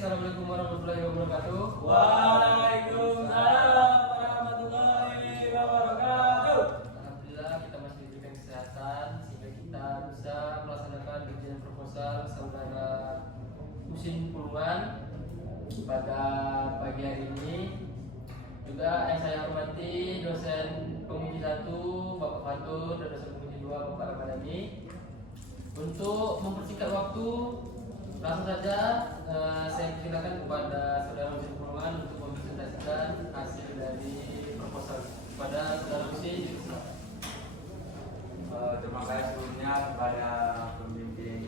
Assalamualaikum warahmatullahi wabarakatuh. Waalaikumsalam warahmatullahi wabarakatuh. Alhamdulillah kita masih diberikan kesehatan sehingga kita bisa melaksanakan ujian proposal saudara Husin Pulungan pada pagi hari ini. Juga yang saya hormati dosen penguji 1 Bapak Fatur dan dosen penguji 2 Bapak Ramadhani. Untuk mempersingkat waktu, langsung saja saya persilakan kepada saudara Husin Pulungan untuk mempresentasikan hasil dari proposal kepada saudara Husin. Terima kasih sebelumnya kepada pembimbing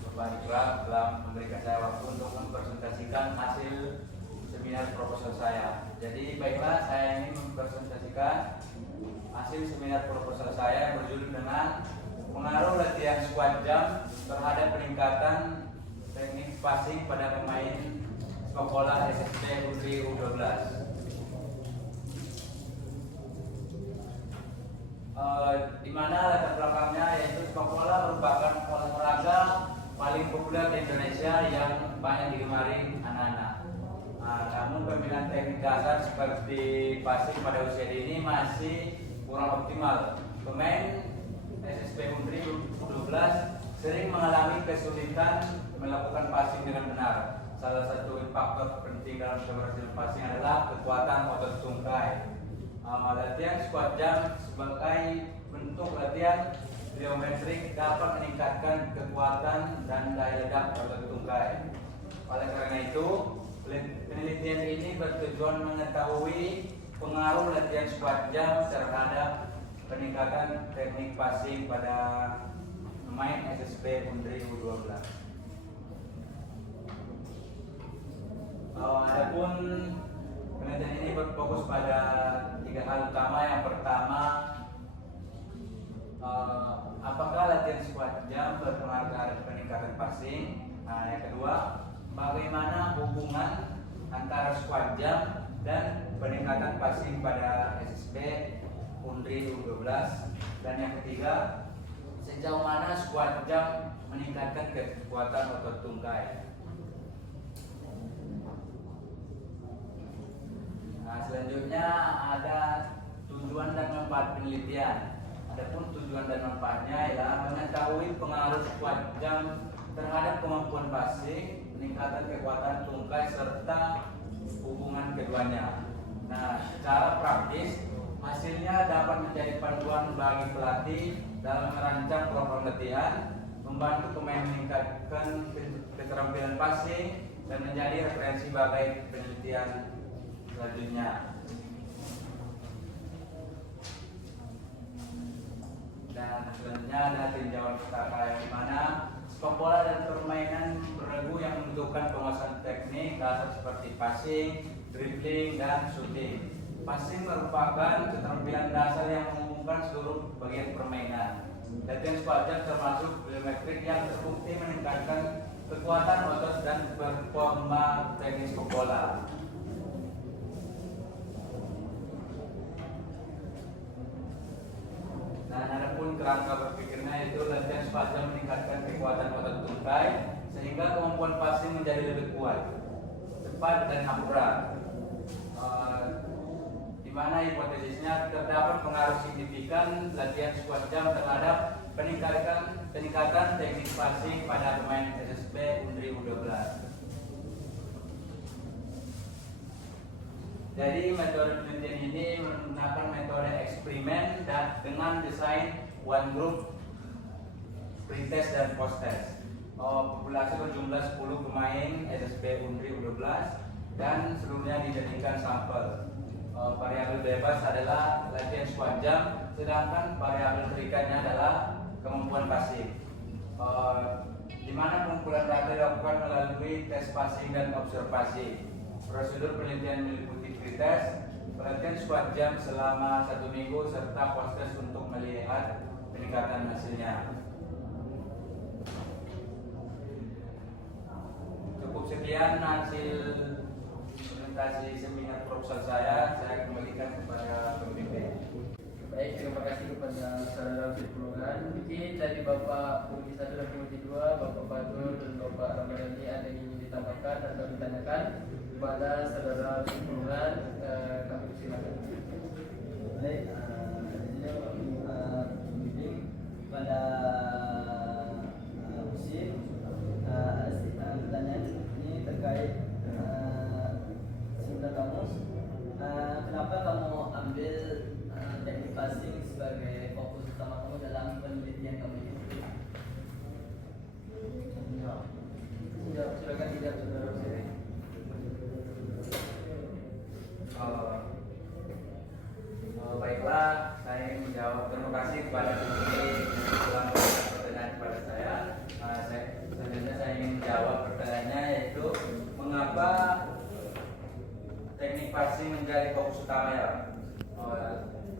Bapak Iqbal telah memberikan saya waktu untuk mempresentasikan hasil seminar proposal saya. Jadi baiklah, saya ingin mempresentasikan hasil seminar proposal saya yang berjudul dengan pengaruh latihan squat jump terhadap peningkatan teknik passing pada pemain sepak bola SSB Undri U12. Di mana latar belakangnya yaitu sepak bola merupakan olahraga paling populer di Indonesia yang banyak digemari anak-anak. Namun pemilihan teknik dasar seperti passing pada usia dini masih kurang optimal. Pemain SSB Undri U12 sering mengalami kesulitan melakukan passing dengan benar. Salah satu faktor penting dalam keberhasilan passing adalah kekuatan otot tungkai. Latihan squat jump sebagai bentuk latihan pliometrik dapat meningkatkan kekuatan dan daya ledak otot tungkai. Oleh karena itu, penelitian ini bertujuan mengetahui pengaruh latihan squat jump terhadap peningkatan teknik passing pada pemain SSB Undri U12. Adapun penelitian ini berfokus pada 3 hal utama. Yang pertama, apakah latihan squat jump berpengaruh terhadap peningkatan passing? Yang kedua, bagaimana hubungan antara squat jump dan peningkatan passing pada SSB Undri U12? Dan yang ketiga, sejauh mana squat jump meningkatkan kekuatan otot tungkai? Selanjutnya ada tujuan dan manfaat penelitian. Adapun tujuan dan manfaatnya ialah mengetahui pengaruh squat jump terhadap kemampuan passing, peningkatan kekuatan tungkai serta hubungan keduanya. Secara praktis hasilnya dapat menjadi panduan bagi pelatih dalam merancang program latihan, membantu pemain meningkatkan keterampilan passing dan menjadi referensi bagi penelitian selanjutnya. Dan selanjutnya ada tinjauan pustaka yang dimana sepak bola dan permainan beregu yang membutuhkan penguasaan teknik dasar seperti passing, dribbling, dan shooting. Passing merupakan keterampilan dasar yang menghubungkan seluruh bagian permainan. Latihan squat jump termasuk pliometrik yang terbukti meningkatkan kekuatan otot dan performa teknis sepak bola. Adapun kerangka berpikirnya itu latihan squat jump meningkatkan kekuatan otot tungkai sehingga kemampuan passing menjadi lebih kuat, cepat, dan akurat. Di mana hipotesisnya terdapat pengaruh signifikan latihan squat jump terhadap peningkatan teknik passing pada pemain SSB Undri U12. Jadi metode penelitian ini menggunakan metode eksperimen dan dengan desain one group, pretest dan post-test. Populasi berjumlah 10 pemain SSB Undri U12 dan seluruhnya dijadikan sampel. Variabel bebas adalah latihan squat jump, sedangkan variabel terikatnya adalah kemampuan passing. Di mana pengumpulan data dilakukan melalui tes passing dan observasi. Prosedur penelitian meliputi pretest, pelatihan squat jump selama 1 minggu, serta post-test untuk melihat peningkatan hasilnya. Cukup sekian hasil presentasi seminar proposal saya kembalikan kepada pembimbing. Baik, terima kasih kepada saudara Husin Pulungan. Mungkin dari Bapak Penguji 1 dan Penguji 2, Bapak Fatur dan Bapak Ramadhani ada yang ingin ditambahkan? ditanyakan atau ditanyakan kepada saudara Pulungan, kami persilakan. Baik, pembimbing pada musim pertanyaan ini terkait sebentar kamu, kenapa kamu ambil teknik passing sebagai fokus utama kamu dalam penelitian kamu ini? Ya, silakan tidak saudara Hussein. Baiklah, saya menjawab. Terima kasih kepada Siti telah memberikan pertanyaan kepada saya. Selanjutnya saya ingin menjawab pertanyaannya, yaitu mengapa teknik passing menjadi fokus utama ya?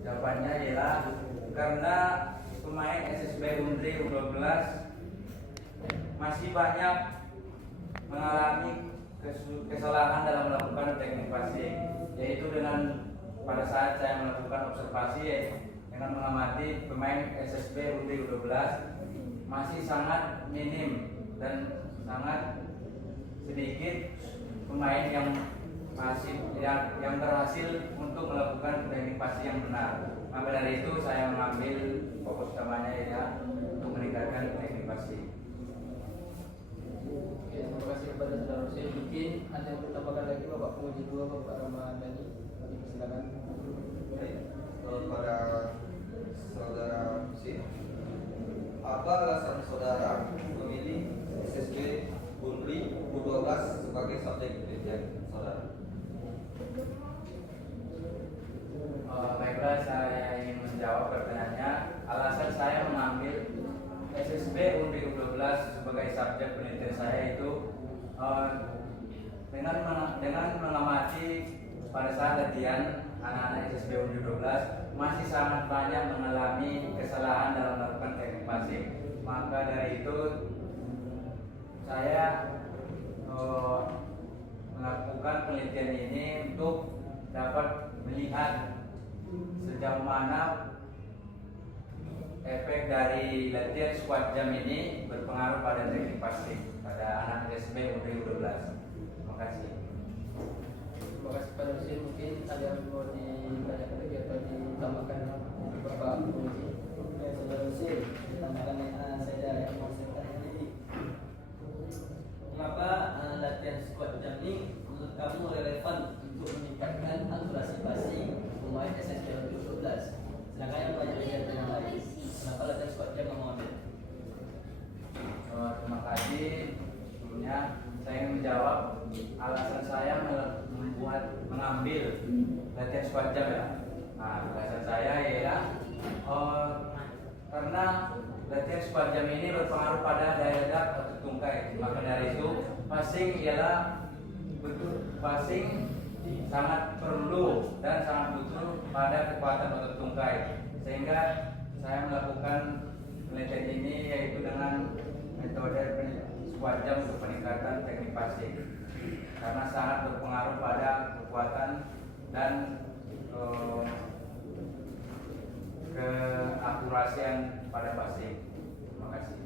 Jawabannya ialah karena pemain SSB Undri U12 masih banyak mengalami kesalahan dalam melakukan teknik passing, yaitu dengan pada saat saya melakukan observasi dengan mengamati pemain SSB Undri U12 masih sangat minim dan sangat sedikit pemain yang berhasil untuk melakukan teknik passing yang benar. Maka dari itu saya mengambil fokus utamanya ya untuk meningkatkan teknik passing. Oke, terima kasih kepada saudara Hussein. Mungkin ada yang bertambahkan lagi Bapak Penguji 2, Bapak Ramadhani. Silakan. Baik, kepada saudara Hussein, apa alasan saudara memilih SSB Undri U12 sebagai subjek penelitian saudara? Baiklah, saya ingin menjawab pertanyaannya. Alasan saya mengambil SSB Undri U12 sebagai subjek penelitian saya itu dengan mengamati pada saat latihan anak-anak SSB Undri U12 masih sangat banyak mengalami kesalahan dalam melakukan teknik passing. Maka dari itu saya melakukan penelitian ini untuk dapat melihat sejauh mana efek dari latihan squat jam ini berpengaruh pada teknik passing pada anak SSB Undri U12. Terima kasih. Terima kasih Pak Hussein. Mungkin ada yang mau ditanyakan lagi atau ditambahkan Bapak Penguji. Oke, saudara Hussein, ditambahkan saya ada yang mau saya tanya lagi. Mengapa latihan squat jam ini menurut kamu relevan untuk meningkatkan akurasi passing pemain SSB U12? Sedangkan yang banyak kegiatan yang lain, kenapa latihan squat jam kamu ambil? Terima kasih. Sebelumnya saya ingin menjawab alasan saya mengambil latihan squat jam ya. Nah, alasan saya ialah karena latihan squat jam ini berpengaruh pada daya ledak otot tungkai. Maka dari itu passing ialah passing sangat perlu dan sangat butuh pada kekuatan otot tungkai. Sehingga saya melakukan penelitian ini yaitu dengan metode squat jam untuk peningkatan teknik passing, karena sangat berpengaruh pada kekuatan dan keakurasian pada passing. Terima kasih.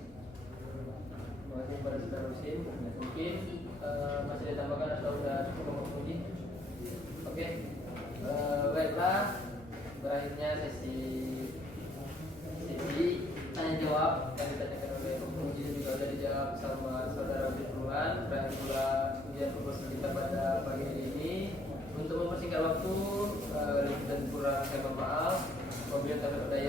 Terima kasih kepada saudara Hussein. Mungkin masih ada tambahan atau sudah cukup Bapak Penguji? Oke, baiklah, berakhirnya sesi tanya jawab yang ditanyakan oleh Bapak Penguji dan juga sudah dijawab sama saudara Pulungan. Berakhir pula ujian proposal kita pada pagi hari ini. Untuk mempersingkat waktu dan kurang saya mohon maaf. Apabila terdapat